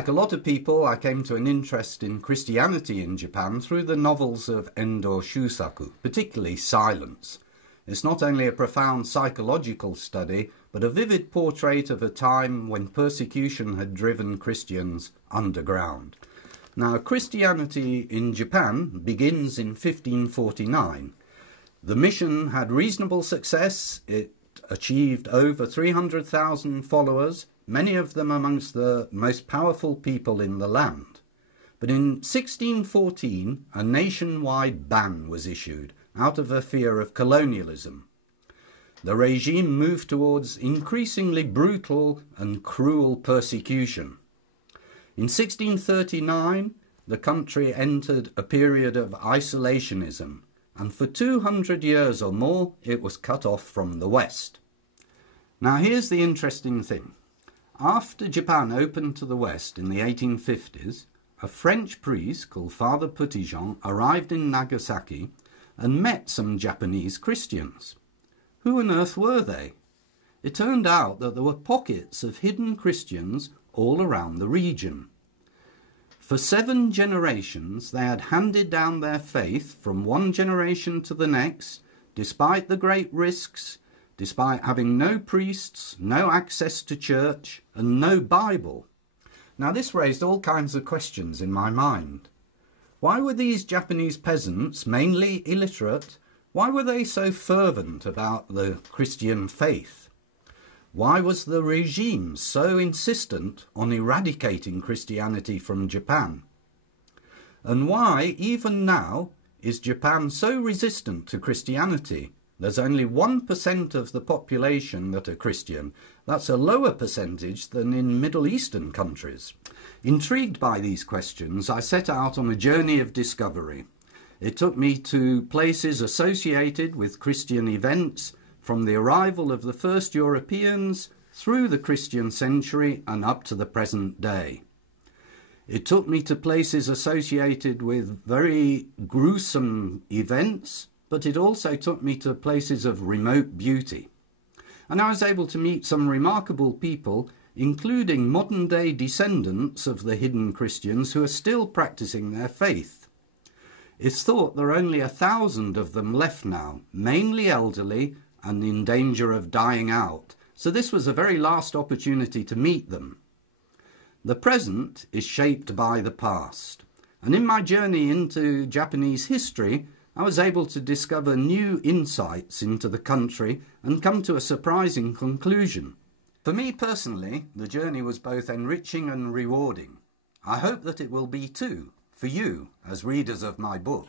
Like a lot of people, I came to an interest in Christianity in Japan through the novels of Endo Shusaku, particularly Silence. It's not only a profound psychological study, but a vivid portrait of a time when persecution had driven Christians underground. Now, Christianity in Japan begins in 1549. The mission had reasonable success. It achieved over 300,000 followers, many of them amongst the most powerful people in the land. But in 1614, a nationwide ban was issued out of a fear of colonialism. The regime moved towards increasingly brutal and cruel persecution. In 1639, the country entered a period of isolationism, and for 200 years or more, it was cut off from the West. Now, here's the interesting thing. After Japan opened to the West in the 1850s, a French priest called Father Petitjean arrived in Nagasaki and met some Japanese Christians. Who on earth were they? It turned out that there were pockets of hidden Christians all around the region. For 7 generations, they had handed down their faith from one generation to the next, despite the great risks, despite having no priests, no access to church, and no Bible. Now, this raised all kinds of questions in my mind. Why were these Japanese peasants, mainly illiterate, why were they so fervent about the Christian faith? Why was the regime so insistent on eradicating Christianity from Japan? And why, even now, is Japan so resistant to Christianity? There's only 1% of the population that are Christian. That's a lower percentage than in Middle Eastern countries. Intrigued by these questions, I set out on a journey of discovery. It took me to places associated with Christian events, from the arrival of the first Europeans through the Christian century and up to the present day. It took me to places associated with very gruesome events, but it also took me to places of remote beauty. And I was able to meet some remarkable people, including modern-day descendants of the hidden Christians who are still practicing their faith. It's thought there are only 1,000 of them left now, mainly elderly and in danger of dying out, so this was a very last opportunity to meet them. The present is shaped by the past, and in my journey into Japanese history, I was able to discover new insights into the country and come to a surprising conclusion. For me personally, the journey was both enriching and rewarding. I hope that it will be too, for you as readers of my book.